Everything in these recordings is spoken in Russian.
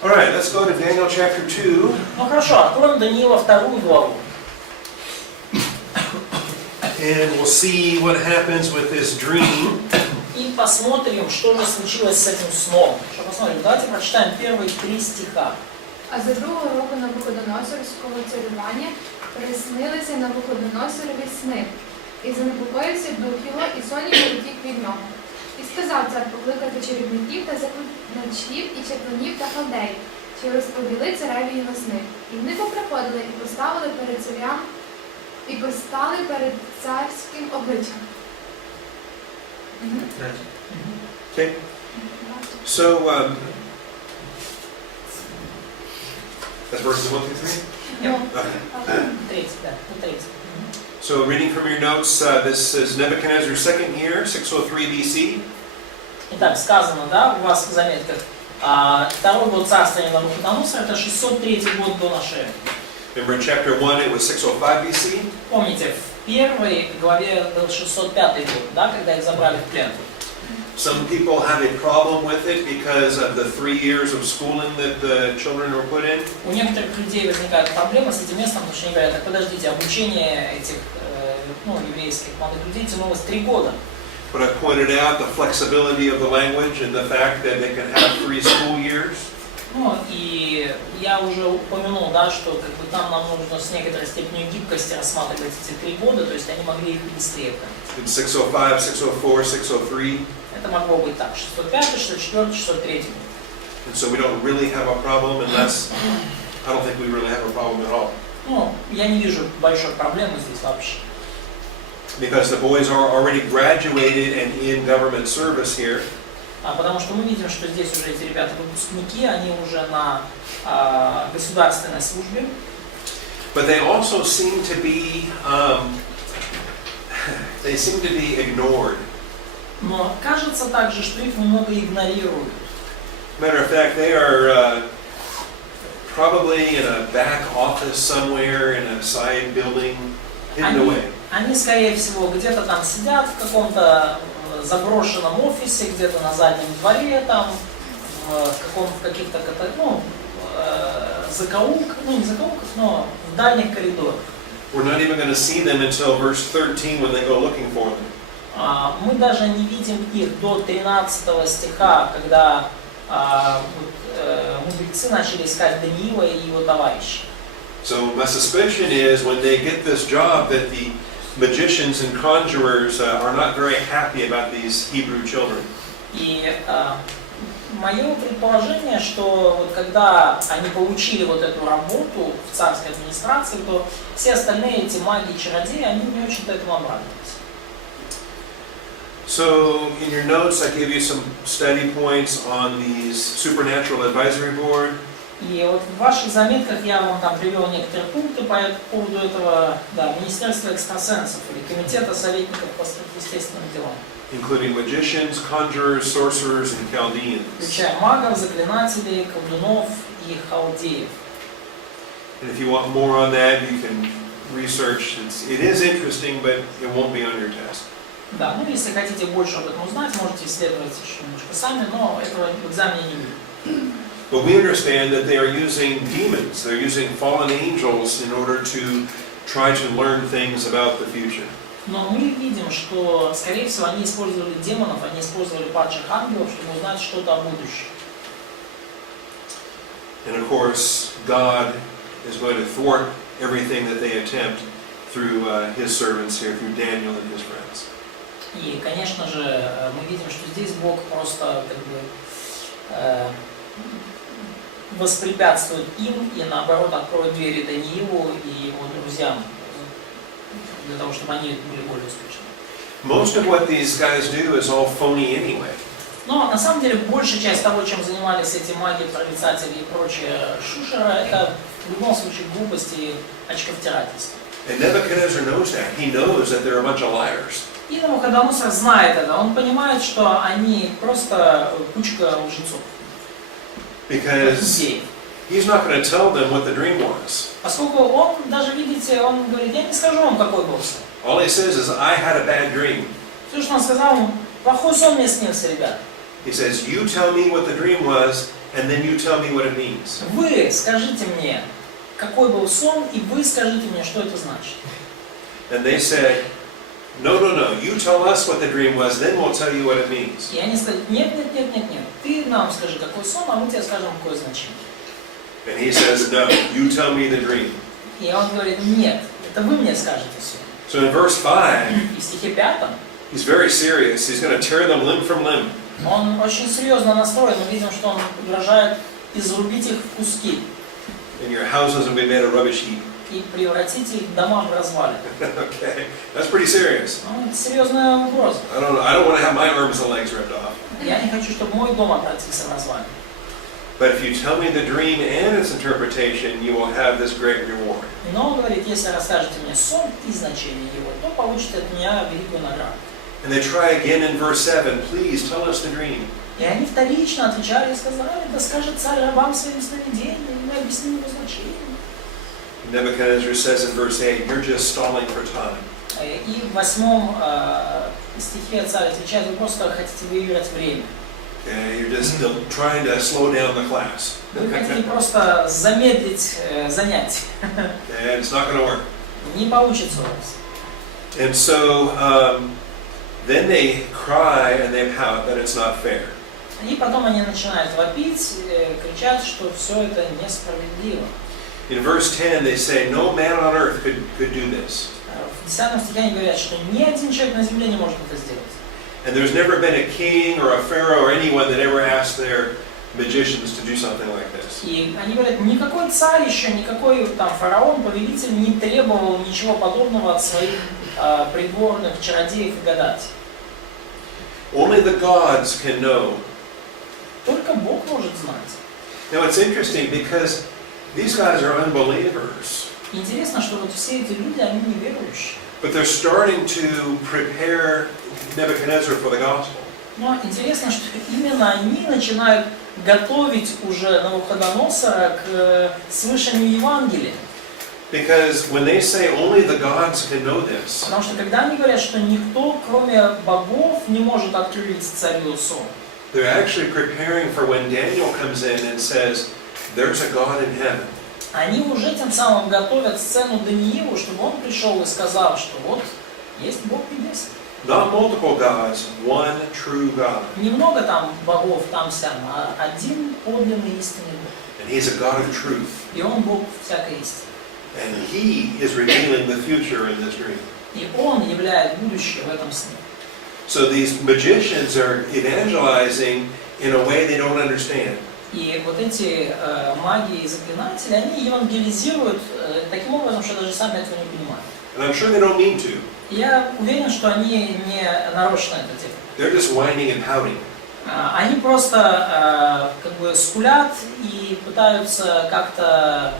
All right, let's go to Daniel chapter 2. Ну хорошо, откроем Даниила 2 главу. And we'll see what happens with this dream. И посмотрим, что же случилось с этим сном. Что посмотрим? Давайте прочитаем первые 3 стиха. А за другого року Навуходоносорського царювання приснилися Навуходоносорові сни, і занепокоївся дух його, і сон його утік від нього. І сказав цар покликати чарівників та заклиначів і чаклунів та халдеїв, що розповіли цареві його сни. І вони поприходили і поставили перед царям, і постали перед царським обличчям. Okay. So, that's verses 1 through 3? Yeah. Okay. 3, да, 3. So, reading from your notes, this is Nebuchadnezzar's second year, 603 BC. Итак, сказано, да, у вас в заметках, второй год царствования Навуходоносора, это 603 год до нашей эры. Remember in chapter 1 it was 605 BC? Помните, в первой главе был 605 год, да, когда их забрали в плен. Some people have a problem with it because of the 3 years of schooling that the children were put in. У некоторых людей возникают проблемы с этим местом, потому что они говорят, так подождите, обучение этих еврейских молодых людей тянулось 3 года. But I pointed out the flexibility of the language and the fact that they can have 3 school years. Ну, и я уже упомянул, да, что как бы там нам нужно с некоторой степенью гибкости рассматривать эти 3 года, то есть они могли их быстрее пройти. In 605, 604, 603. Это могло быть так, 605, 604, 603 год. And so we don't really have a problem unless, I don't think we really have a problem at all. Ну, я не вижу большой проблемы здесь вообще. Because the boys are already graduated and in government service here. Потому что мы видим, что здесь уже эти ребята выпускники, они уже на государственной службе. But they also seem to be, ignored. Но кажется также, что их немного игнорируют. Matter of fact, they are probably in a back office somewhere in a side building, hidden away. Они, скорее всего, где-то там сидят в каком-то заброшенном офисе, где-то на заднем дворе, там, в каких-то закоулках, не закоулках, но в дальних коридорах. We're not even going to see them until verse 13 when they go looking for them. Мы даже не видим их до 13 стиха, когда мудрецы начали искать Даниила и его товарищей. So my suspicion is when they get this job that the magicians and conjurers are not very happy about these Hebrew children. И мое предположение, что вот когда они получили вот эту работу в царской администрации, то все остальные эти маги и чародеи, они не очень-то этому обрадовались. So in your notes I gave you some study points on these supernatural advisory board. И вот в ваших заметках я вам там привел некоторые пункты по поводу этого, да, Министерства экстрасенсов или Комитета советников по сверхъестественным делам. Including magicians, conjurers, sorcerers, and Chaldeans. Включая магов, заклинателей, колдунов и халдеев. And if you want more on that, you can research. It is interesting, but it won't be on your test. Да, ну если хотите больше об этом узнать, можете исследовать еще немножко сами, но этого в экзамене не будет. But we understand that they are using demons, they're using fallen angels in order to try to learn things about the future. Но мы видим, что, скорее всего, они использовали демонов, они использовали падших ангелов, чтобы узнать что-то о будущем. And of course, God is going to thwart everything that they attempt through His servants here, through Daniel and his friends. И, конечно же, мы видим, что здесь Бог просто как бы воспрепятствует им и наоборот откроет двери Даниилу и его друзьям для того, чтобы они были более успешны. Most of what these guys do is all phony anyway. Но на самом деле большая часть того, чем занимались эти маги, прорицатели и прочие шушера, это в любом случае глупости и очковтирательство. And Nebuchadnezzar knows that. He knows that they're a bunch of liars. И Навуходоносор знает это. Он понимает, что они просто кучка лжецов. Because he's not going to tell them what the dream was. Поскольку он, даже видите, он говорит, я не скажу вам, какой был сон. All he says is, I had a bad dream. Все, что он сказал, плохой сон мне снился, ребят. He says, you tell me what the dream was, and then you tell me what it means. Вы скажите мне, какой был сон, и вы скажите мне, что это значит. And they said, no, no, no, you tell us what the dream was, then we'll tell you what it means. И они сказали, нет, нет, нет, нет, нет, ты нам скажи, какой сон, а мы тебе скажем, какое значение. And he says, no, you tell me the dream. И он говорит, нет, это вы мне скажете сон. So in verse 5, И в стихе 5 he's very serious. He's going to tear them limb from limb. он очень серьезно настроен, мы видим, что он угрожает изрубить их в куски And your houses will be made a rubbish heap. и превратить их дома в развалины. Okay, that's pretty serious. Ну, это серьезная угроза. I don't want to have my arms and legs ripped off. Я не хочу, чтобы мой дом обратился в развалины. But if you tell me the dream and its interpretation, you will have this great reward. Но, говорит, если расскажете мне сон и значение его, то получите от меня великую награду. And they try again in verse 7, please tell us the dream. И они вторично отвечали и сказали, да скажет царь рабам своим сновидением, и мы объясним его значение. Nebuchadnezzar says in verse 8, you're just stalling for time. И в 8 стихе царь отвечает, вы просто хотите выиграть время. Okay, you're just trying to slow down the class. Вы хотите просто замедлить занятие. And it's not going to work. Не получится у вас. And so then they cry and they pout that it's not fair. И потом они начинают вопить, кричать, что все это несправедливо. In verse 10 they say, no man on earth could do this. В 10 стихе они говорят, что ни один человек на земле не может это сделать. And there's never been a king or a pharaoh or anyone that ever asked their magicians to do something like this. И они говорят, никакой царь еще, никакой там фараон, повелитель не требовал ничего подобного от своих придворных чародеев и гадателей. Only the gods can know. Только Бог может знать. Now it's interesting because these guys are unbelievers, Интересно, что вот все эти люди, они неверующие. but they're starting to prepare Nebuchadnezzar for the gospel. Но интересно, что именно они начинают готовить уже Навуходоносора к слышанию Евангелия. Because when they say only the gods can know this, Потому что когда они говорят, что никто, кроме богов, не может открыть царю сон, they're actually preparing for when Daniel comes in and says, there's a God in heaven. они уже тем самым готовят сцену Даниилу, чтобы он пришел и сказал, что вот есть Бог небесный. Not multiple gods, one true God. Немного там богов, там-сям, а один подлинный истинный Бог. And He's a God of truth. И он Бог всякой истины. And He is revealing the future in this dream. И он являет будущее в этом сне. So these magicians are evangelizing in a way they don't understand. И вот эти маги и заклинатели, они евангелизируют таким образом, что даже сами этого не понимают. And I'm sure they don't mean to. Я уверен, что они не нарочно это делают. They're just whining and pouting. Они просто как бы скулят и пытаются как-то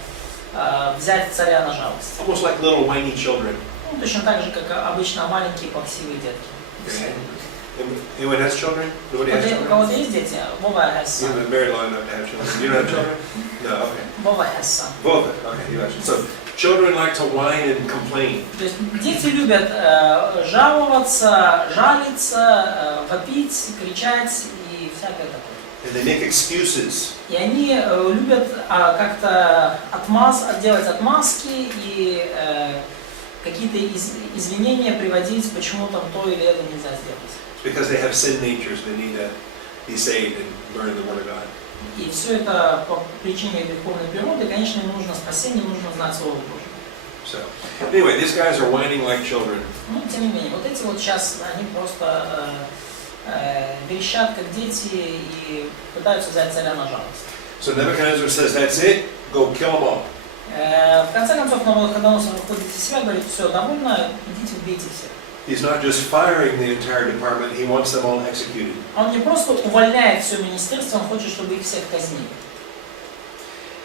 взять царя на жалость. Almost like little whiny children. Ну, точно так же, как обычно маленькие плаксивые детки. Okay. Anyone has children? Nobody has У children? кого-то есть дети? Вова has You've son. been married long enough to have children. You don't have children? No, okay. Вова has son. Both of them. Okay, you have. So children like to whine and complain. То есть дети любят жаловаться, жалиться, вопить, кричать и всякое такое. And they make excuses. И они любят как-то делать отмазки и какие-то извинения приводить, почему там то или это нельзя сделать. Because they have sin natures, they need to be saved and learn the Word of God. И все это по причине греховной природы, конечно, им нужно спасение, им нужно знать Слово Божье. So, anyway, these guys are whining like children. Ну, тем не менее, вот эти вот сейчас, они просто верещат, как дети, и пытаются взять царя на жалость. So Nebuchadnezzar says, that's it, go kill them all. В конце концов, Навуходоносор выходит из себя, говорит, все, довольно, идите, убейте всех. He's not just firing the entire department, he wants them all executed. Он не просто увольняет все министерство, он хочет, чтобы их всех казнили.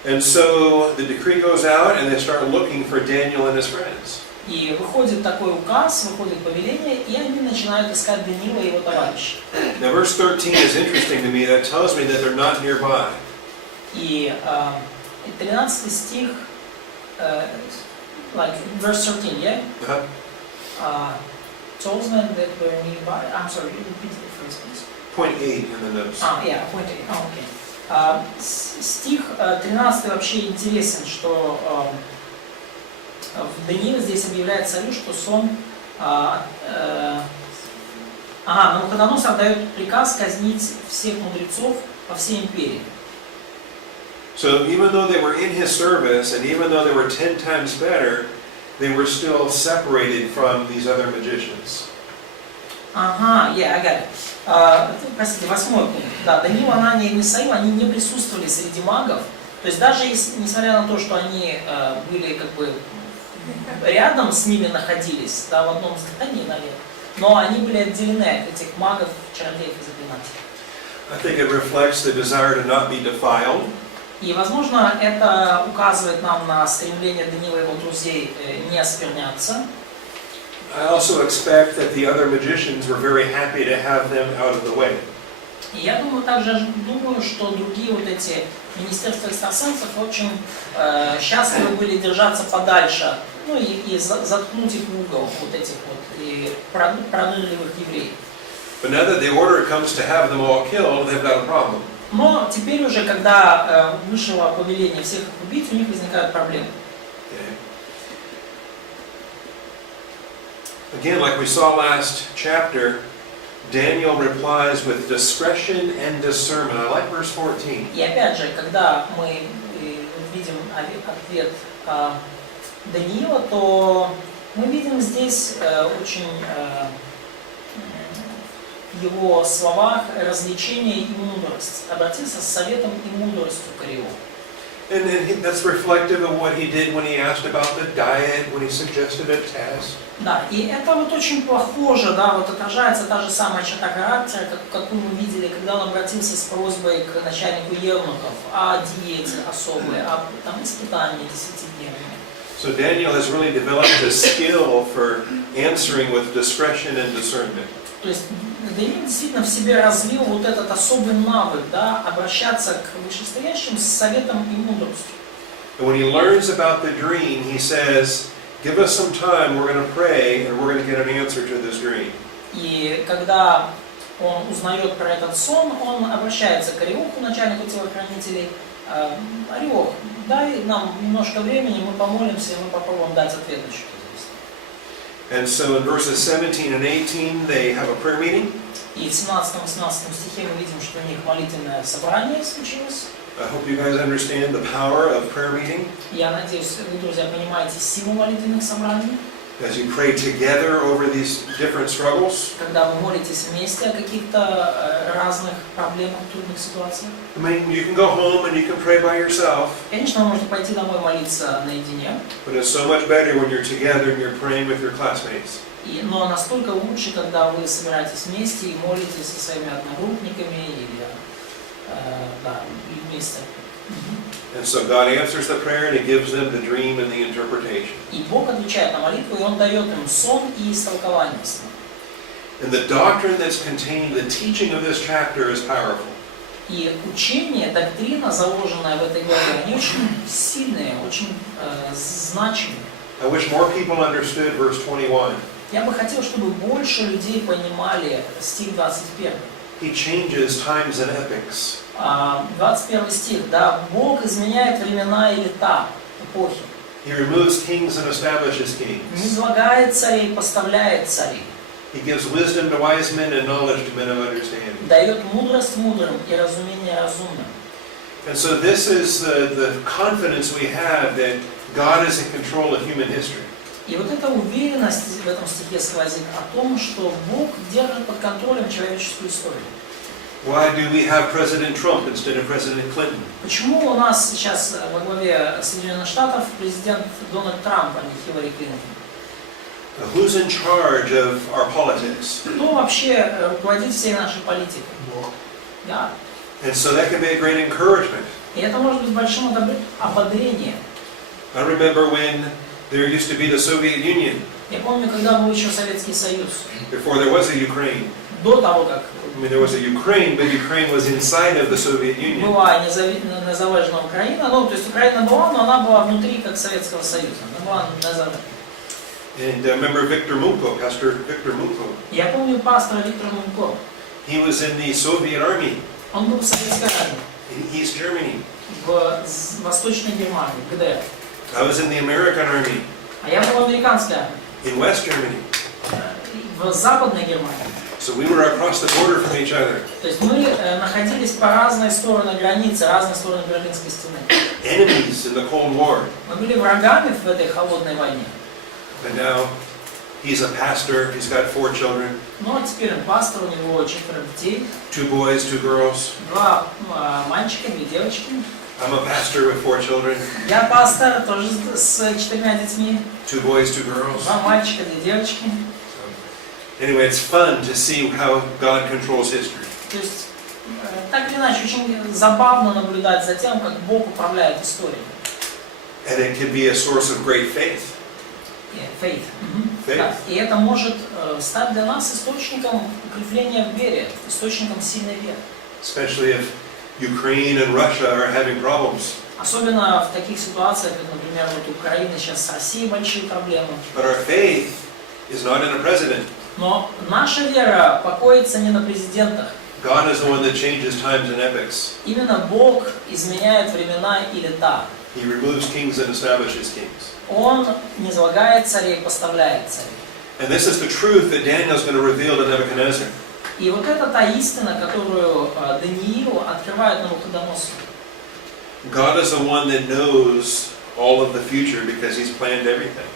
And so the decree goes out and they start looking for Daniel and his friends. И выходит такой указ, выходит повеление, и они начинают искать Даниила и его товарищей. Now verse 13 is interesting to me, that tells me that they're not nearby. И 13 стих, like verse 13, yeah? Uh-huh. Tells them that we're nearby. I'm sorry, repeat the phrase, please. point 8 in the notes. Окей. Стих 13 вообще интересен, что в Данииле здесь объявляет царю, что сон... Навуходоносор дает приказ казнить всех мудрецов по всей империи. So even though they were in his service, and even though they were 10 times better, they were still separated from these other magicians. I got it. Простите, 8 пункт. Да, Даниил, Анания и Мисаил, они не присутствовали среди магов. То есть даже несмотря на то, что они были как бы рядом с ними находились, да, в одном здании, наверное, но они были отделены от этих магов, чародеев и заклинателей. I think it reflects the desire to not be defiled. И, возможно, это указывает нам на стремление Даниила и его друзей не оскверняться. I also expect that the other magicians were very happy to have them out of the way. И я также думаю, что другие вот эти министерства экстрасенсов очень счастливы были держаться подальше, ну и заткнуть их в угол, вот этих вот и пронырливых евреев. But now that the order comes to have them all killed, they've got a problem. Но теперь уже, когда вышло повеление всех их убить, у них возникают проблемы. Again, like we saw last chapter, Daniel replies with discretion and discernment. I like verse 14. И опять же, когда мы видим ответ Даниила, то мы видим здесь очень в его словах развлечение и мудрость. Обратился с советом и мудростью к Иову. And that's reflective of what he did when he asked about the diet, when he suggested a test. Да, и это вот очень похоже, да, вот отражается та же самая черта характера, какую мы видели, когда он обратился с просьбой к начальнику евнухов о диете особой, о там, испытании 10-дневном. So Daniel has really developed a skill for answering with discretion and discernment. То есть Даниил действительно в себе развил вот этот особый навык, да, обращаться к вышестоящим с советом и мудростью. And when he learns about the dream, he says, "Give us some time. We're going to pray, and we're going to get an answer to this dream." И когда он узнает про этот сон, он обращается к Ариоху, начальнику телохранителей. Ариох, дай нам немножко времени, мы помолимся, и мы попробуем дать ответ на что-то здесь. And so in verses 17 and 18, they have a prayer meeting. И в 17-18 стихе мы видим, что у них молитвенное собрание случилось. I hope you guys understand the power of prayer meeting. Я надеюсь, вы, друзья, понимаете силу молитвенных собраний. As you pray together over these different struggles. Когда вы молитесь вместе о каких-то разных проблемах, трудных ситуациях. I mean, you can go home and you can pray by yourself. Конечно, вы можете пойти домой молиться наедине. But it's so much better when you're together and you're praying with your classmates. Но настолько лучше, когда вы собираетесь вместе и молитесь со своими одногруппниками или вместе. And so God answers the prayer and He gives them the dream and the interpretation. И Бог отвечает на молитву, и Он дает им сон и истолкование сна. And the doctrine that's contained, the teaching of this chapter is powerful. И учение, доктрина, заложенная в этой главе, они очень сильные, очень значимые. I wish more people understood verse 21. Я бы хотел, чтобы больше людей понимали стих 21. He changes times and epochs. 21 стих, да, Бог изменяет времена и лета, эпохи. He removes kings and establishes kings. Низлагает царей, поставляет царей. He gives wisdom to wise men and knowledge to men of understanding. Дает мудрость мудрым и разумение разумным. And so this is the confidence we have that God is in control of human history. И вот эта уверенность в этом стихе сквозит о том, что Бог держит под контролем человеческую историю. Why do we have President Trump instead of President Clinton? Почему у нас сейчас во главе Соединенных Штатов президент Дональд Трамп, а не Хиллари Клинтон? Who's in charge of our politics? Кто вообще руководит всей нашей политикой? Да. And so that can be a great encouragement. И это может быть большим ободрением. I remember when there used to be the Soviet Union. Я помню, когда был еще Советский Союз. Before there was a Ukraine. До того, как I mean, there was a Ukraine, but Ukraine was inside of the Soviet Union. была незалежна Украина, ну, то есть Украина была, но она была внутри как Советского Союза. Она была незалежна. And I remember Victor Munko, Pastor Victor Munko. Я помню пастора Виктора Мунко. He was in the Soviet Army Он был в советской армии, in East Germany. в Восточной Германии, ГДР. I was in the American Army А я был в американской армии, in West Germany. в Западной Германии. So we were across the border from each other. То есть мы находились по разные стороны границы, разные стороны Берлинской стены. Enemies in the Cold War. Мы были врагами в этой холодной войне. And now he's a pastor. He's got 4 children. Ну а теперь он пастор, у него 4 детей, 2 boys, 2 girls. 2 мальчика, 2 девочки. I'm a pastor with 4 children. Я пастор, тоже с 4 детьми, 2 boys, 2 girls. 2 мальчика, 2 девочки. Anyway, it's fun to see how God controls history. То есть, так или иначе, очень забавно наблюдать за тем, как Бог управляет историей. And it can be a source of great faith. Faith. Faith. Да. И это может стать для нас источником укрепления в вере, источником сильной веры. Especially if Ukraine and Russia are having problems. Особенно в таких ситуациях, как, например, вот Украина сейчас с Россией большие проблемы. But our faith is not in a president. Но наша вера покоится не на президентах. God is the one that changes times and epochs. Именно Бог изменяет времена и лета. He removes kings and establishes kings. Он низвергает царей, поставляет царей. And this is the truth that Daniel is going to reveal to Nebuchadnezzar. И вот это та истина, которую Даниил открывает Навуходоносору. God is the one that knows all of the future because he's planned everything.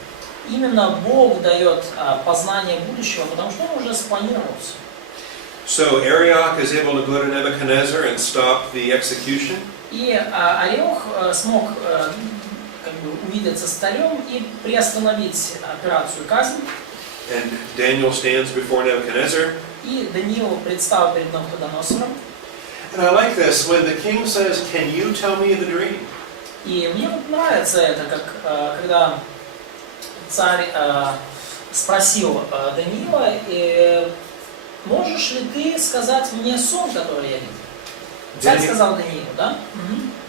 Именно Бог дает познание будущего, потому что он уже спланировал все. So Arioch is able to go to Nebuchadnezzar and stop the execution. И Ариох смог как бы увидеться с царем и приостановить операцию казни. And Daniel stands before Nebuchadnezzar. И Даниил предстал перед Навуходоносором. And I like this when the king says, "Can you tell me the dream?" И мне вот нравится это, как когда царь спросил Даниила, можешь ли ты сказать мне сон, который я видел? Царь сказал Даниилу, да?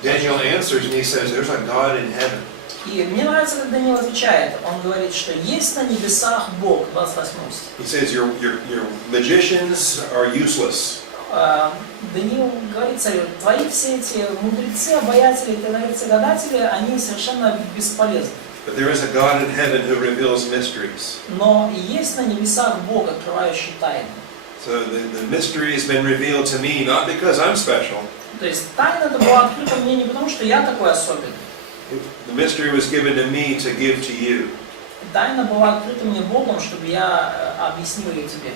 Daniel answers and he says, "There's a God in heaven." И мне нравится, как Даниил отвечает. Он говорит, что есть на небесах Бог, 28 стих. He says, "Your magicians are useless." Даниил говорит царю, твои все эти мудрецы, обаятели, тайноведцы, гадатели, они совершенно бесполезны. But there is a God in heaven who reveals mysteries. Но есть на небесах Бог, открывающий тайны. So the mystery has been revealed to me not because I'm special. То есть тайна это была открыта мне не потому, что я такой особенный. The mystery was given to me to give to you. Тайна была открыта мне Богом, чтобы я объяснил ее тебе.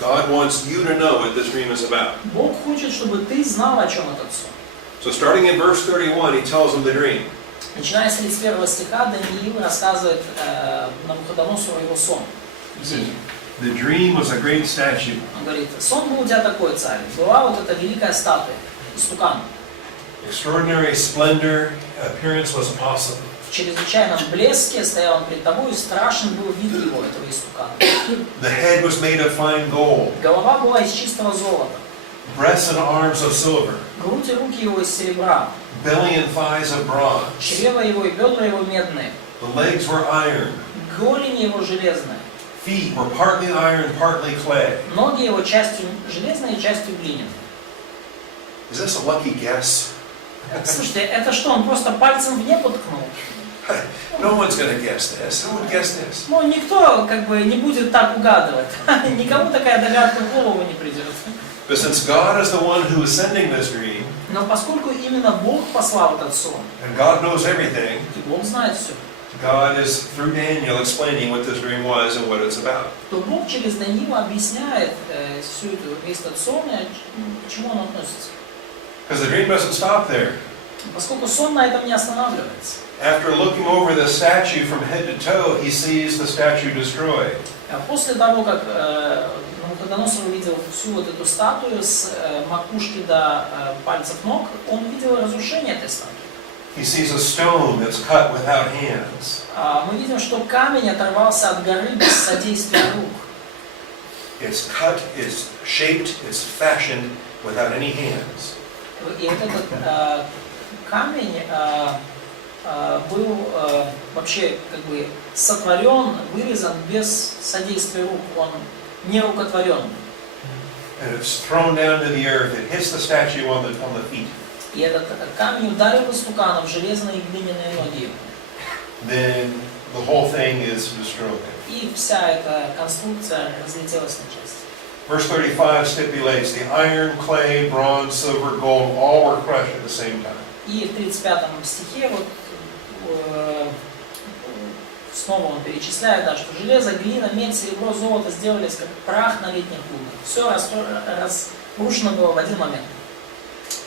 God wants you to know what this dream is about. Бог хочет, чтобы ты знал, о чем этот сон. So starting in verse 31, he tells him the dream. Начиная с 31 стиха, Даниил рассказывает Навуходоносору его сон. The dream was a great statue. Он говорит, сон был у тебя такой, царь. Была вот эта великая статуя, истукан. Extraordinary splendor, appearance was awesome. В чрезвычайном блеске стоял он перед тобой, и страшен был вид его, этого истукана. The head was made of fine gold. Голова была из чистого золота. Breasts and arms of silver. Грудь и руки его из серебра. Belly and thighs of bronze. Чрево его и бедра его медные. The legs were iron. Голени его железные. Feet were partly iron, partly clay. Ноги его частью железные, частью глиняные. Is this a lucky guess? Слушайте, это что, он просто пальцем в небо ткнул? No one's going to guess this. Who would guess this? Ну, никто как бы не будет так угадывать. Никому такая догадка в голову не придет. But since God is the one who is sending this dream, Но поскольку именно Бог послал этот сон, and God knows everything, и Бог знает все, God is, through Daniel, explaining what this dream was and what it's about. то Бог через Даниила объясняет весь этот сон, к чему он относится. Because the dream doesn't stop there. Поскольку сон на этом не останавливается. After looking over the statue from head to toe, he sees the statue destroyed. После того, как Навуходоносор увидел всю вот эту статую с макушки до пальцев ног, он видел разрушение этой статуи. He sees a stone that's cut without hands. Мы видим, что камень оторвался от горы без содействия рук. It's cut, it's shaped, it's fashioned without any hands. И этот камень был вообще как бы сотворен, вырезан без содействия рук. Он не рукотворен. and it's thrown down to the earth. It hits the statue on the feet. И этот камень ударил истукана в железные и глиняные ноги. Then the whole thing is destroyed. И вся эта конструкция разлетелась на части. Verse 35 stipulates the iron, clay, bronze, silver, gold, all were crushed at the same time. И в 35 стихе вот снова он перечисляет, да, что железо, глина, медь, серебро, золото сделались как прах на летних лунах. Все разрушено было в один момент.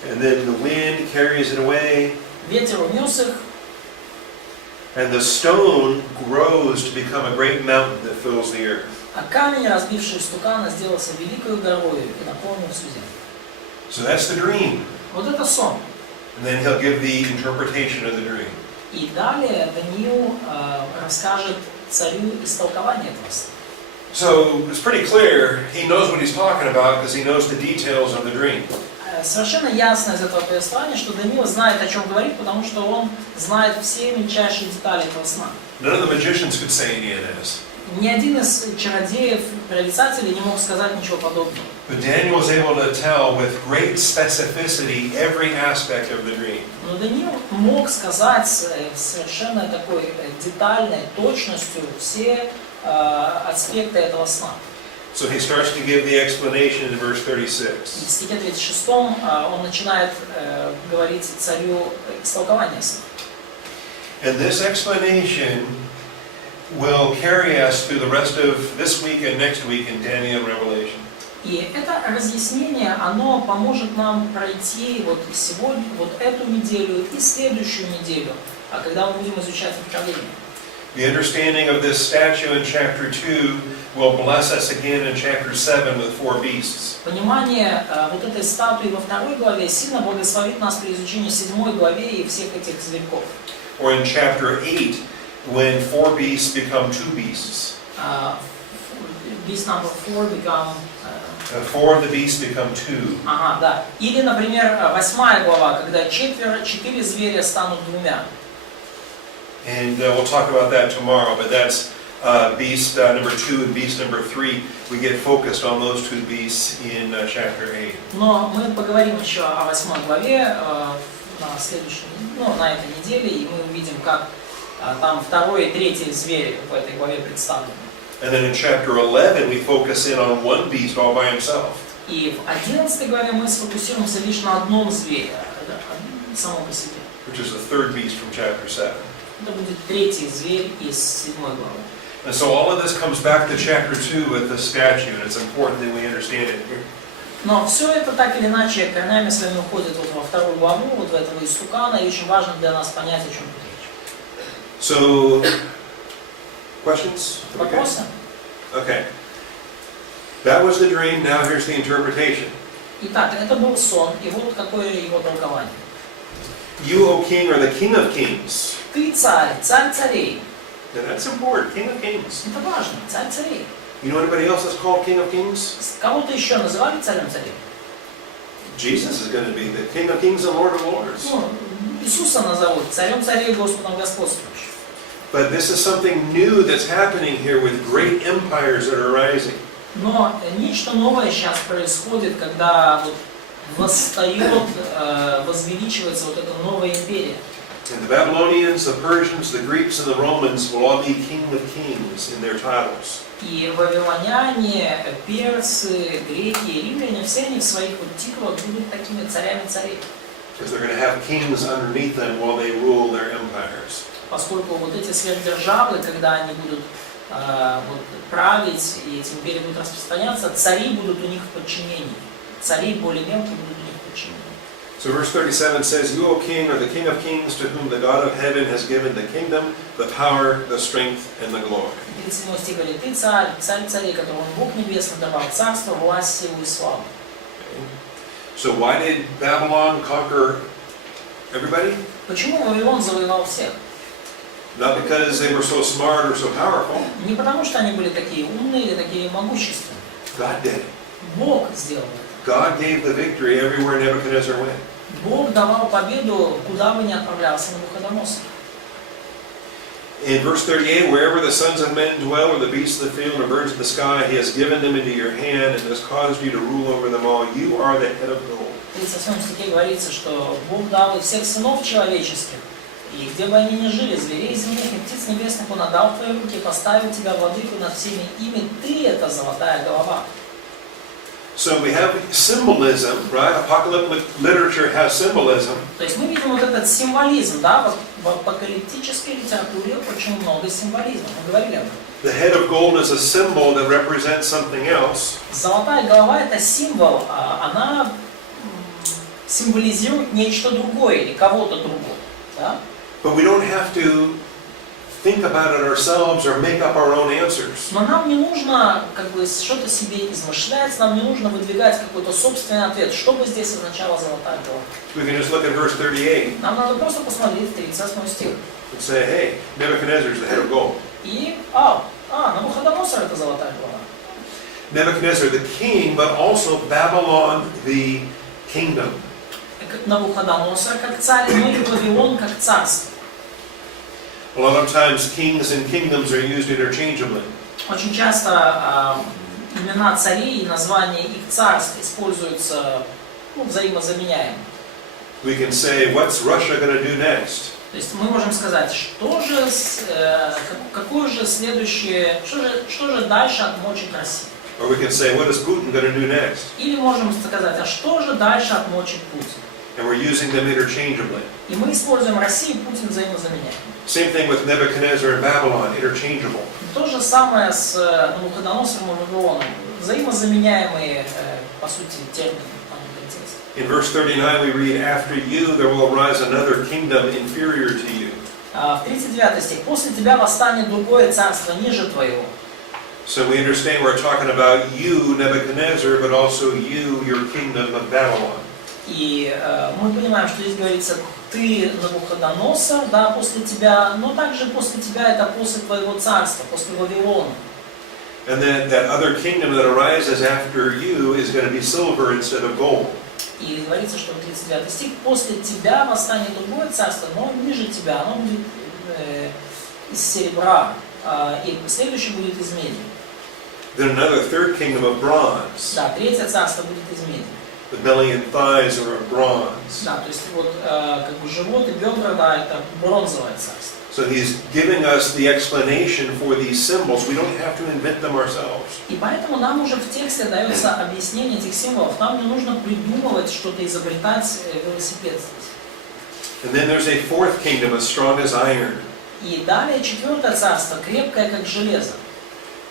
And then the wind carries it away, Ветер унес их, and the stone grows to become a great mountain that fills the earth. а камень, разбивший истукана, сделался великою горою и наполнил всю землю. So that's the dream. Вот это сон. And then he'll give the interpretation of the dream. И далее Даниил расскажет царю истолкование этого сна. So it's pretty clear he knows what he's talking about because he knows the details of the dream. Совершенно ясно из этого повествования, что Даниил знает, о чем говорит, потому что он знает все мельчайшие детали этого сна. None of the magicians could say any of this. Ни один из чародеев, прорицателей не мог сказать ничего подобного. But Daniel was able to tell with great specificity every aspect of the dream. Но Даниил мог сказать с совершенно такой детальной точностью все аспекты этого сна. So he starts to give the explanation in verse И 36. в стихе 36 он начинает говорить царю истолкование сна. And this explanation will carry us through the rest of this week and next week in Daniel and Revelation. И это разъяснение, оно поможет нам пройти вот сегодня, вот эту неделю и следующую неделю, когда мы будем изучать Откровение. The understanding of this statue in chapter 2 will bless us again in chapter 7 with 4 beasts. Понимание вот этой статуи во 2 главе сильно благословит нас при изучении 7 главе и всех этих зверьков. Or in chapter 8 when 4 beasts become 2 beasts. Beast number 4 become... 4 of the beasts become 2. Ага, да. Или, например, 8 глава, когда 4 зверя станут 2. And we'll talk about that tomorrow, but that's beast number 2 and beast number 3. We get focused on those 2 beasts in chapter 8. Но мы поговорим еще о 8 главе на следующей, на этой неделе, и мы увидим, как там 2 и 3 звери в этой главе представлены. And then in chapter 11 we focus in on one beast all by himself. И в 11 главе мы сфокусируемся лишь на одном звере, самом по себе. Which is the 3rd beast from chapter 7. Это будет 3 зверь из 7 главы. And so all of this comes back to chapter 2 with the statue, and it's important that we understand it here. Но все это так или иначе корнями своими уходит вот во 2 главу, вот в этого истукана, и очень важно для нас понять, о чем тут речь. So, questions? Вопросы? Okay. That was the dream, now here's the interpretation. Итак, это был сон, и вот какое его толкование. You, O king, are the king of kings. Ты царь, царь царей. Now that's important, king of kings. Это важно, царь царей. You know anybody else that's called king of kings? Кого-то еще называли царем царей? Jesus is going to be the king of kings and lord of lords. Ну, Иисуса назовут царем царей, Господом господствующим. But this is something new that's happening here with great empires that are rising. Но нечто новое сейчас происходит, когда вот восстает, возвеличивается вот эта новая империя. And the Babylonians, the Persians, the Greeks, and the Romans will all be king of kings in their titles. И вавилоняне, персы, греки и римляне, все они в своих вот титулах будут такими царями царей. Because they're going to have kings underneath them while they rule their empires. Поскольку вот эти сверхдержавы, когда они будут вот, править, и эти империи будут распространяться, цари будут у них в подчинении. Цари более мелкие будут у них в подчинении. So verse 37 says, You, O king, are the king of kings, to whom the God of heaven has given the kingdom, the power, the strength, and the glory. 37 стих говорит, ты царь, царь царей, которому Бог небесный давал царство, власть, силу и славу. So why did Babylon conquer everybody? Почему Вавилон завоевал всех? Not because they were so smart or so powerful. Не потому, что они были такие умные или такие могущественные. God did it. Бог сделал это. God gave the victory everywhere Nebuchadnezzar went. Бог давал победу, куда бы ни отправлялся Навуходоносор. In verse 38, wherever the sons of men dwell, or the beasts of the field, or birds of the sky, he has given them into your hand, and has caused you to rule over them all. You are the head of gold. В 37 стихе говорится, что Бог дал и всех сынов человеческих, и где бы они ни жили, зверей земных и птиц небесных, Он отдал в твои руки, поставил тебя владыку над всеми ими. Ты — это золотая голова. So we have symbolism, right? Apocalyptic literature has symbolism. То есть мы видим вот этот символизм, да, в апокалиптической литературе очень много символизма. Мы говорили об этом. The head of gold is a symbol that represents something else. Золотая голова — это символ, она символизирует нечто другое или кого-то другого. Да? But we don't have to think about it ourselves or make up our own answers. Но нам не нужно как бы что-то себе измышлять, нам не нужно выдвигать какой-то собственный ответ, что бы здесь означала золотая голова. We can just look at verse 38 Нам надо просто посмотреть 38 стих. and say, hey, Nebuchadnezzar is the head of gold. И, Навуходоносор — это золотая голова. Nebuchadnezzar the king, but also Babylon the kingdom. Навуходоносор как царь, но и Вавилон как царство. A lot of times kings and kingdoms are used interchangeably. Очень часто имена царей и названия их царств используются взаимозаменяемо. We can say, what's Russia going to do next? То есть мы можем сказать, какое же следующее, что же дальше отмочит Россию. Or we can say, what is Putin going to do next? Или можем сказать, а что же дальше отмочит Путин. And we're using them interchangeably. И мы используем Россию и Путин взаимозаменяемо. Same thing with Nebuchadnezzar and Babylon, interchangeable. То же самое с Навуходоносором и Вавилоном. Взаимозаменяемые, по сути, термины в данном контексте. In verse 39 we read, after you there will arise another kingdom inferior to you. В 39 стих. После тебя восстанет другое царство ниже твоего. So we understand we're talking about you, Nebuchadnezzar, but also you, your kingdom of Babylon. И мы понимаем, что здесь говорится, ты, Навуходоносор, да, после тебя, но также после тебя это после твоего царства, после Вавилона. And then that other kingdom that arises after you is going to be silver instead of gold. И говорится, что 39 стих, после тебя восстанет другое царство, но ниже тебя, оно будет из серебра, и следующее будет из меди. Then another third kingdom of bronze. Да, третье царство будет из меди. The belly and thighs are of bronze. Да, то есть вот как бы живот и бедра, да, это бронзовое царство. So he's giving us the explanation for these symbols. We don't have to invent them ourselves. И поэтому нам уже в тексте дается объяснение этих символов. Нам не нужно придумывать что-то, изобретать велосипед здесь. And then there's a fourth kingdom as strong as iron. И далее четвертое царство, крепкое как железо.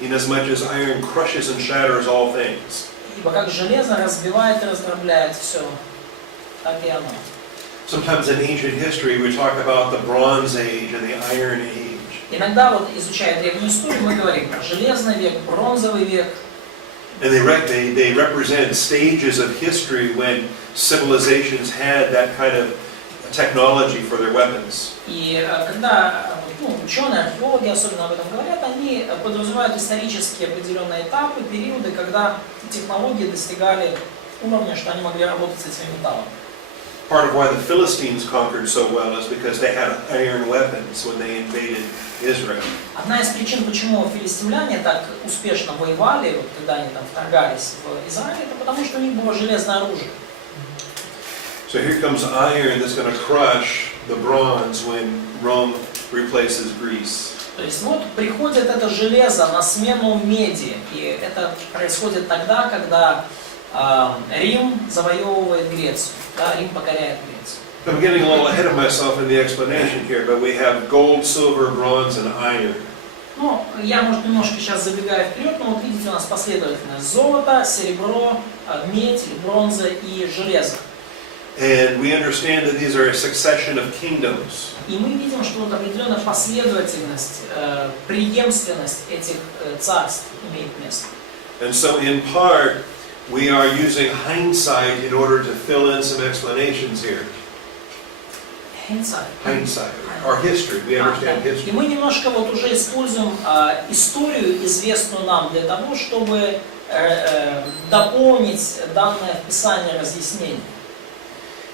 Inasmuch as iron crushes and shatters all things. Ибо как железо разбивает и раздробляет все, так и оно. Sometimes in ancient history we talk about the Bronze Age and the Iron Age. Иногда вот изучая древнюю историю, мы говорим про железный век, бронзовый век. And they represent stages of history when civilizations had that kind of technology for their weapons. И когда ученые, археологи особенно об этом говорят, они подразумевают исторические определенные этапы, периоды, когда технологии достигали уровня, что они могли работать с этими металлами. Part of why the Philistines conquered so well is because they had iron weapons when they invaded Israel. Одна из причин, почему филистимляне так успешно воевали, вот, когда они там вторгались в Израиль, это потому, что у них было железное оружие. So here comes iron that's going to crush the bronze when Rome replaces Greece. То есть вот приходит это железо на смену меди, и это происходит тогда, когда Рим завоевывает Грецию, да, Рим покоряет Грецию. I'm getting a little ahead of myself in the explanation here, but we have gold, silver, bronze, and iron. Ну, я, может, немножко сейчас забегаю вперед, но вот видите, у нас последовательность: золото, серебро, медь, бронза и железо. And we understand that these are a succession of kingdoms. И мы видим, что вот определенная последовательность, преемственность этих царств имеет место. And so in part, we are using hindsight in order to fill in some explanations here. Hindsight, our history. We understand history. И мы немножко вот уже используем историю, известную нам, для того, чтобы дополнить данное в Писании разъяснение.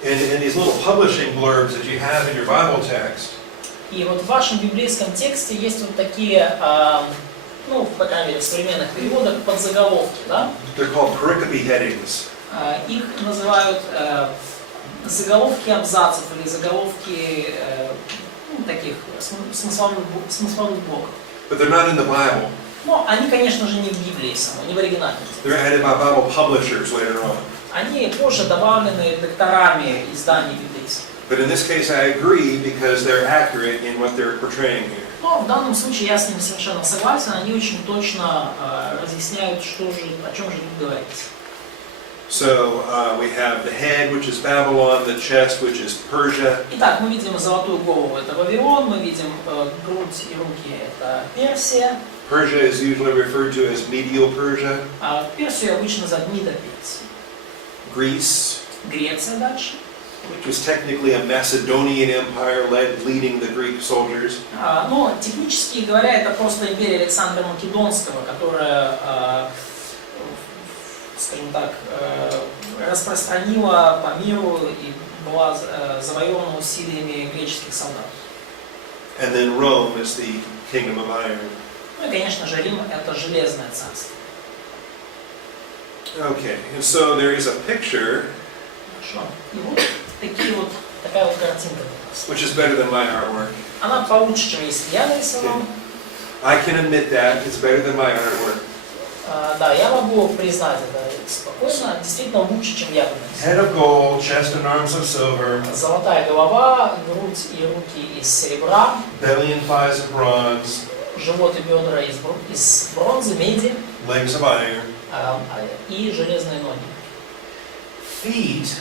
And these little publishing blurbs that you have in your Bible text. И вот в вашем библейском тексте есть вот такие, ну, по крайней мере, в современных переводах подзаголовки, да? They're called pericope headings. Их называют заголовки абзацев или заголовки ну, таких смысловых блоков. But they're not in the Bible. Но они, конечно же, не в Библии самой, не в оригинале. They're added by Bible publishers later on. Они позже добавлены редакторами изданий библейских. But in this case, I agree because they're accurate in what they're portraying here. Но в данном случае я с ними совершенно согласен, они очень точно разъясняют, о чем же тут говорится. So we have the head, which is Babylon, the chest, which is Persia. Итак, мы видим золотую голову, это Вавилон, мы видим грудь и руки, это Персия. Persia is usually referred to as medieval Persia. Персию обычно называют Мидо-Персия. Greece, Греция дальше. which was technically a Macedonian empire leading the Greek soldiers. Но технически говоря, это просто империя Александра Македонского, которая, скажем так, распространила по миру и была завоевана усилиями греческих солдат. And then Rome is the kingdom of iron. Ну и, конечно же, Рим – это железное царство. Okay, and so there is a picture, Хорошо. И вот такая вот картинка. which is better than my artwork. Она получше, чем если я нарисовал. I can admit that, it's better than my artwork. Да, я могу признать это спокойно, действительно лучше, чем я бы нарисовал. Head of gold, chest and arms of silver, Золотая голова, грудь и руки из серебра, belly and thighs of bronze, живот и бедра из бронзы, меди legs of iron, и железные ноги. feet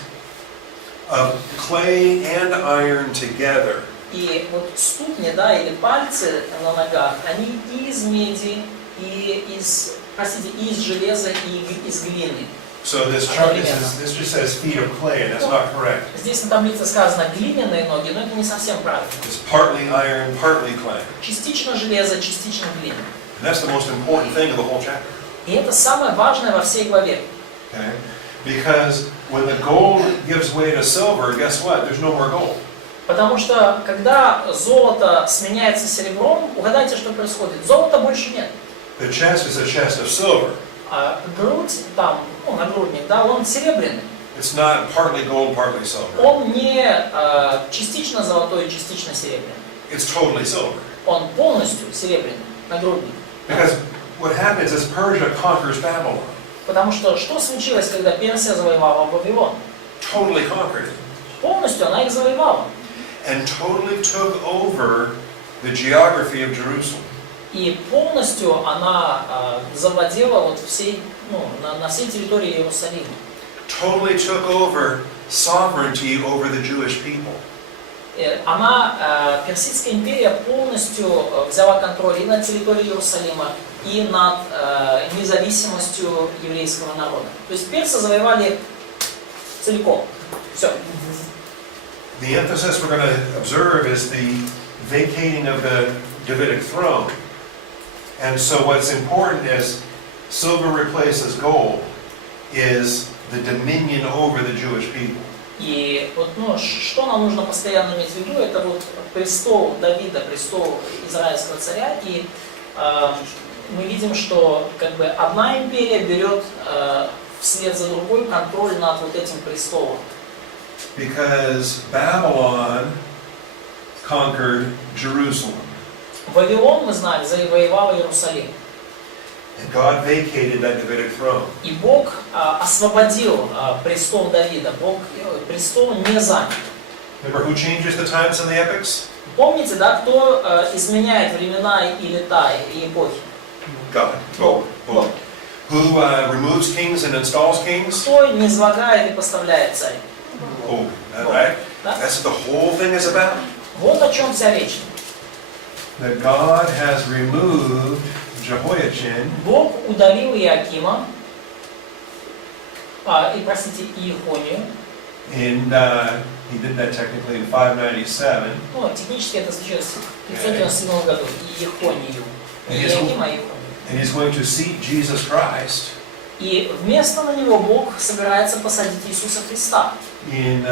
of clay and iron together. И вот ступни, да, или пальцы на ногах, они и из меди, и из железа, и из глины. So this chart, this just says feet of clay, and that's not correct. Здесь на таблице сказано глиняные ноги, но это не совсем правильно. It's partly iron, partly clay. Частично железо, частично глина. And that's the most important thing of the whole chapter. И это самое важное во всей главе. Okay? Because when the gold gives way to silver, guess what? There's no more gold. Потому что когда золото сменяется серебром, угадайте, что происходит. Золота больше нет. The chest is a chest of silver. А грудь, там, нагрудник, да, он серебряный. It's not partly gold, partly silver. Он не частично золотой, частично серебряный. It's totally silver. Он полностью серебряный, нагрудник. Because what happens is Persia conquers Babylon. Потому что случилось, когда Персия завоевала Вавилон? Totally conquered it. Полностью она их завоевала. And totally took over the geography of Jerusalem. И полностью она завладела вот всей, на всей территории Иерусалима. Totally took over sovereignty over the Jewish people. Персидская империя полностью взяла контроль и над территорией Иерусалима, и над независимостью еврейского народа. То есть персы завоевали целиком. Все. The emphasis we're going to observe is the vacating of the Davidic throne. And so what's important is silver replaces gold is the dominion over the Jewish people. И вот, что нам нужно постоянно иметь в виду, это вот престол Давида, престол израильского царя, и мы видим, что как бы одна империя берет вслед за другой контроль над вот этим престолом. Because Babylon conquered Jerusalem. Вавилон, мы знаем, завоевал Иерусалим. And God vacated that Davidic throne. И Бог освободил престол Давида. Престол не занял. Remember who changes the times in the epics? Помните, да, кто изменяет времена и лета, и эпохи? God. Бог. Who removes kings and installs kings? Кто низвергает и поставляет царя? Oh, right? Да? That's what the whole thing is about. Вот о чем вся речь. That God has removed Jehoiachin. Бог удалил Иоакима, Иехонию. And he did that technically in 597. Технически это случилось в 597 году. Иехонию. Не Иоакима, а Иехонию. And he's going to seat Jesus Christ. И вместо на него Бог собирается посадить Иисуса Христа. In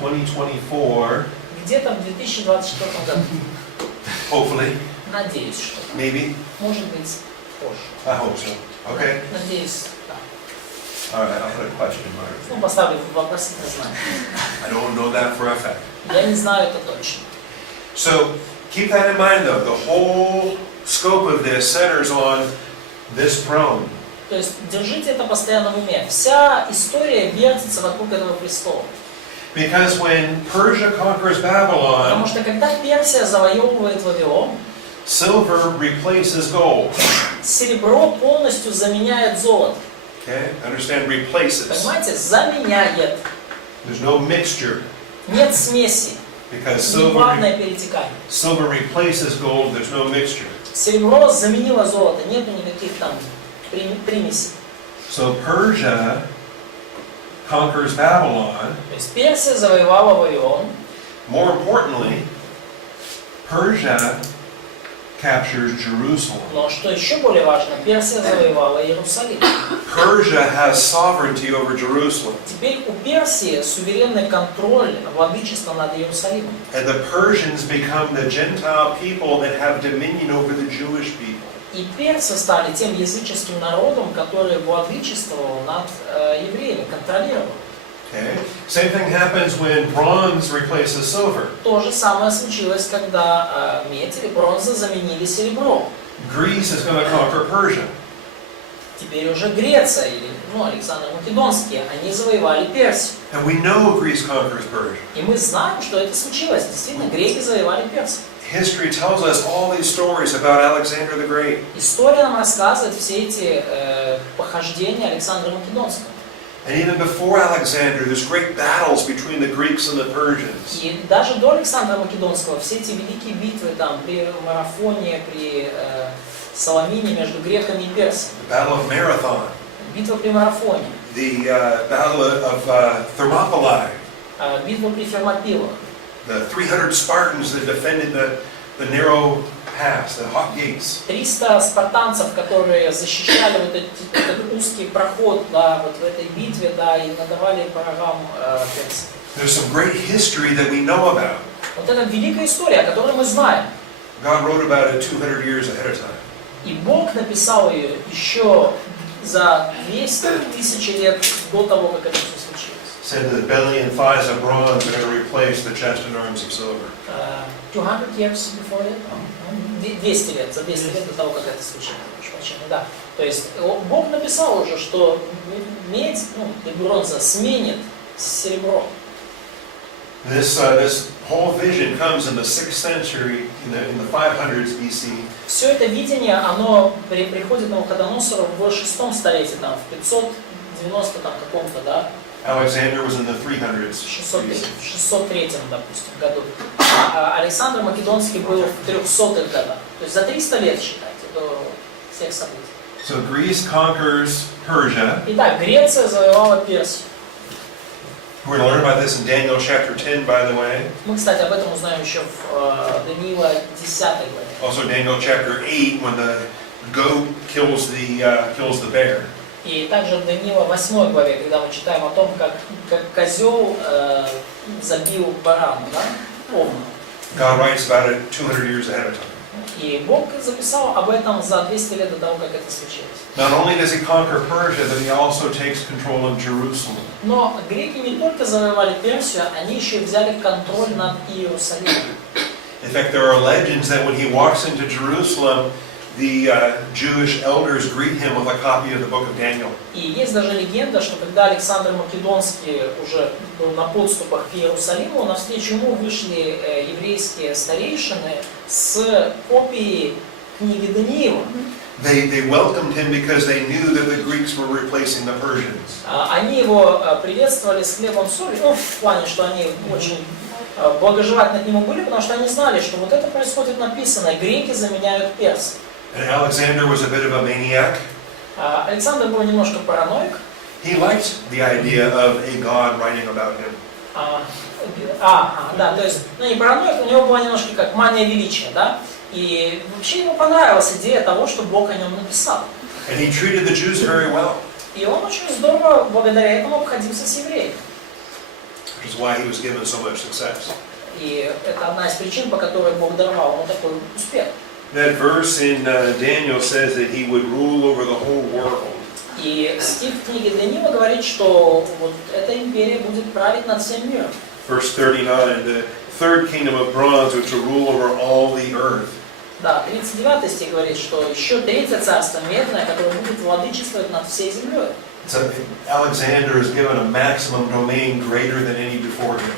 2024. Где-то в 2024 году. Hopefully, Надеюсь, что maybe. может быть позже. I hope so. Okay. Надеюсь, да. All right, I'll put a question mark. Ну, поставлю вопросительный знак. I don't know that for a fact. Я не знаю это точно. So keep that in mind, though. The whole scope of this centers on this throne. То есть держите это постоянно в уме. Вся история вертится вокруг этого престола. Because when Persia conquers Потому Babylon, что когда Персия завоевывает Вавилон, silver replaces gold. серебро полностью заменяет золото. Okay? Understand? Replaces. Понимаете? Заменяет. There's no mixture. Нет смеси. Because Не плавное перетекание. silver replaces gold, there's no mixture. Серебро заменило золото. Нету никаких там примесей. So Persia conquers Babylon. То есть Персия завоевала Вавилон. More importantly, Persia captures Jerusalem. Но что еще более важно, Персия завоевала Иерусалим. Persia has sovereignty over Jerusalem. Теперь у Персии суверенный контроль, владычество над Иерусалимом. And the Persians become the Gentile people that have dominion over the Jewish people. И персы стали тем языческим народом, который владычествовал над евреями, контролировал. Okay? Same thing happens when bronze replaces silver. То же самое случилось, когда медь или бронза заменили серебро. Greece is going to conquer Persia. Теперь уже Греция или Александр Македонский, они завоевали Персию. And we know Greece conquers Persia. И мы знаем, что это случилось. Действительно, греки завоевали Персию. History tells us all these stories about Alexander the Great. История нам рассказывает все эти похождения Александра Македонского. And even before Alexander, there's great battles between the Greeks and the Persians. И даже до Александра Македонского все эти великие битвы там при Марафоне, при Саламине между греками и персами. The Battle of Marathon, Битва при Марафоне, the Battle of Thermopylae, битва при Фермопилах. the 300 Spartans that defended the narrow pass, the hot gates. 300 спартанцев, которые защищали вот этот узкий проход, да, вот в этой битве, да, и надавали по рогам персам. There's some great history that we know about. Вот это великая история, о которой мы знаем. God wrote about it 200 years ahead of time. И Бог написал ее еще за 200 тысяч лет до того, как это все случилось. Said that the belly and thighs of bronze are going to replace the chest and arms of silver. 200 years before that? 200 лет, за 200 лет до того, как это случилось. Прошу прощения, да. То есть Бог написал уже, что медь, и бронза сменит серебро. This whole vision comes in the 6th century, in the 500s BC. Все это видение, оно приходит Навуходоносору в 6 столетии, там, в 590 там, каком-то, да? Alexander was in the 300s. 603, допустим, году. А Александр Македонский был в 300-х годах. То есть за 300 лет, считайте, до всех событий. So Greece conquers Persia. Итак, Греция завоевала Персию. We're going to learn about this in Daniel chapter 10, by the way. Мы, кстати, об этом узнаем еще в Даниила 10 главе. Also Daniel chapter 8, when the goat kills the bear. И также в Даниила 8 главе, когда мы читаем о том, как козел забил барана, да? Овна. God writes about it 200 years ahead of time. И Бог записал об этом за 200 лет до того, как это случилось. Not only does he conquer Persia, but he also takes control of Jerusalem. Но греки не только завоевали Персию, они еще и взяли контроль над Иерусалимом. In fact, there are legends that when he walks into Jerusalem, the Jewish elders greet him with a copy of the book of Daniel. И есть даже легенда, что когда Александр Македонский уже был на подступах к Иерусалиму, навстречу ему вышли еврейские старейшины с копией книги Даниила. They welcomed him because they knew that the Greeks were replacing the Persians. Они его приветствовали с хлебом солью, в плане, что они очень благожелательно к нему были, потому что они знали, что вот это происходит написано, греки заменяют персов. And Alexander was a bit of a maniac. Александр был немножко параноик. He liked the idea of a God writing about him. Да, то есть, не параноик, у него была немножко как мания величия, да? И вообще ему понравилась идея того, что Бог о нем написал. And he treated the Jews very well. И он очень здорово, благодаря этому, обходился с евреями. Which is why he was given so much success. И это одна из причин, по которой Бог даровал ему такой успех. That verse in Daniel says that he would rule over the whole world. И стих в книге Даниила говорит, что вот эта империя будет править над всем миром. Verse 39, the third kingdom of bronze which will rule over all the earth. Да, 39 стих говорит, что еще третье царство медное, которое будет владычествовать над всей землей. So Alexander is given a maximum domain greater than any before him.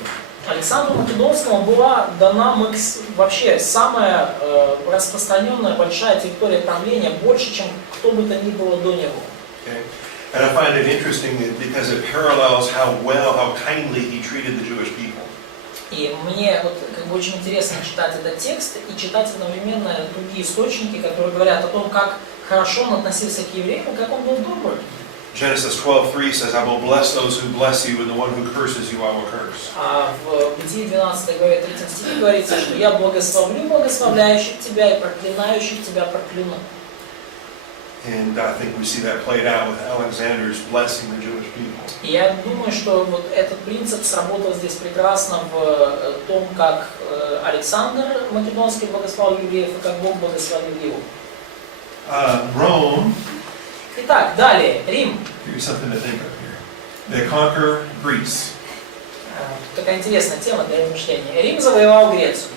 Александру Македонскому была дана вообще самая распространенная большая территория правления, больше, чем кто бы то ни было до него. Okay? And I find it interesting because it parallels how kindly he treated the Jewish people. И мне вот как бы очень интересно читать этот текст и читать одновременно другие источники, которые говорят о том, как хорошо он относился к евреям и как он был добрый. Genesis 12:3 says, I will bless those who bless you, and the one who curses you I will curse. А в Бытии 12 главе 3 стихе говорится, что я благословлю благословляющих тебя и проклинающих тебя прокляну. And I think we see that played out with Alexander's blessing the Jewish people. И я думаю, что вот этот принцип сработал здесь прекрасно в том, как Александр Македонский благословил евреев и как Бог благословил его. Rome. Итак, далее, Рим. Give you something to think of here. They conquer Greece. Такая интересная тема для размышления. Рим завоевал Грецию.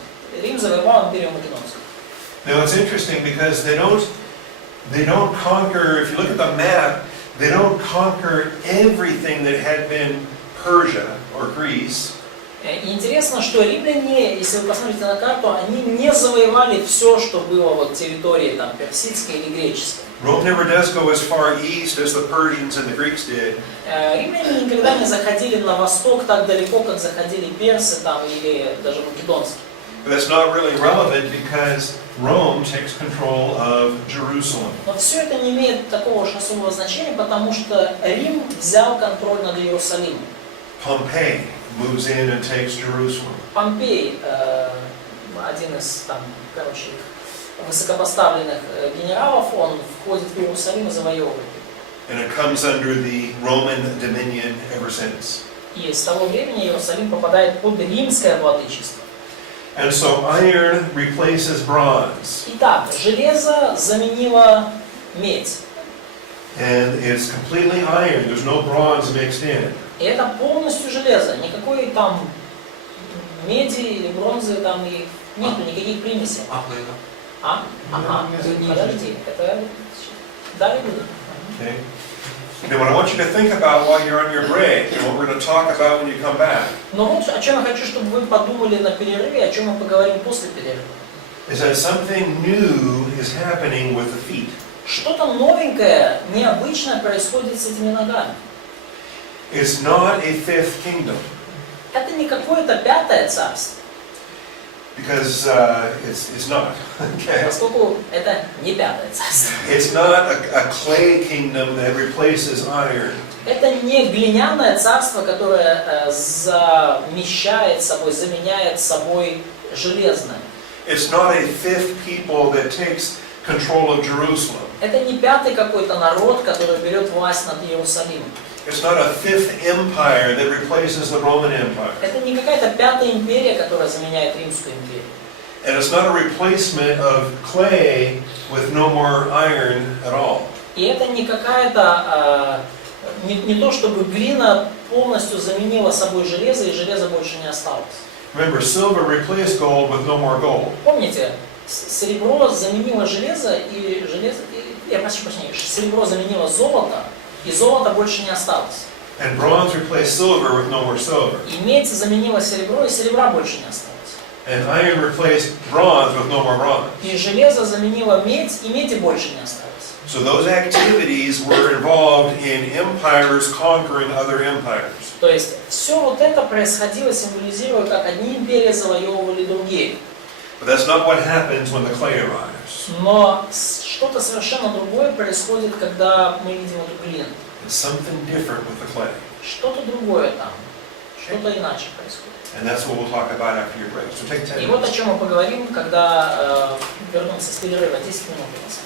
Рим завоевал империю Македонскую. Now it's interesting because they don't conquer, if you look at the map, they don't conquer everything that had been Persia or Greece. И интересно, что римляне, если вы посмотрите на карту, они не завоевали все, что было вот территории там персидской или греческой. Rome never does go as far east as the Persians and the Greeks did. Римляне никогда не заходили на восток так далеко, как заходили персы там или даже македонцы. But that's not really relevant because Rome takes control of Jerusalem. Но все это не имеет такого уж особого значения, потому что Рим взял контроль над Иерусалимом. Pompey moves in and takes Jerusalem. Помпей, один из там, высокопоставленных генералов, он входит в Иерусалим и завоевывает. And it comes under the Roman dominion ever since. И с того времени Иерусалим попадает под римское владычество. And so iron replaces bronze. Итак, железо заменило медь. And it's completely iron. There's no bronze mixed in. И это полностью железо. Никакой там меди или бронзы там и нету, никаких примесей. Ага, подожди, это далее будет. Okay. Now what I want you to think about while you're on your break, and what we're going to talk about when you come back, Но вот о чем я хочу, чтобы вы подумали на перерыве, о чем мы поговорим после перерыва. is that something new is happening with the feet. Что-то новенькое, необычное происходит с этими ногами. It's not a fifth kingdom, Это не какое-то пятое царство, because it's not. Okay. поскольку это не пятое царство. It's not a clay kingdom that replaces iron. Это не глиняное царство, которое замещает собой, заменяет собой железное. It's not a fifth people that takes control of Jerusalem. Это не пятый какой-то народ, который берет власть над Иерусалимом. It's not a fifth empire that replaces the Roman Empire. Это не какая-то пятая империя, которая заменяет Римскую империю. And it's not a replacement of clay with no more iron at all. И это не какая-то, не то чтобы глина полностью заменила собой железо, и железа больше не осталось. Remember, silver replaced gold with no more gold. Помните, серебро заменило железо, серебро заменило золото, и золота больше не осталось. And bronze replaced silver with no more silver. И медь заменила серебро, и серебра больше не осталось. And iron replaced bronze with no more bronze. И железо заменило медь, и меди больше не осталось. So those activities were involved in empires conquering other empires. То есть все вот это происходило, символизируя, как одни империи завоевывали другие. But that's not what happens when the clay arrives. Но что-то совершенно другое происходит, когда мы видим эту глину. It's something different with the clay. Что-то другое там, что-то иначе происходит. And that's what we'll talk about after your break. So take 10 И вот о minutes. чем мы поговорим, когда вернемся с перерыва, 10 минут у нас.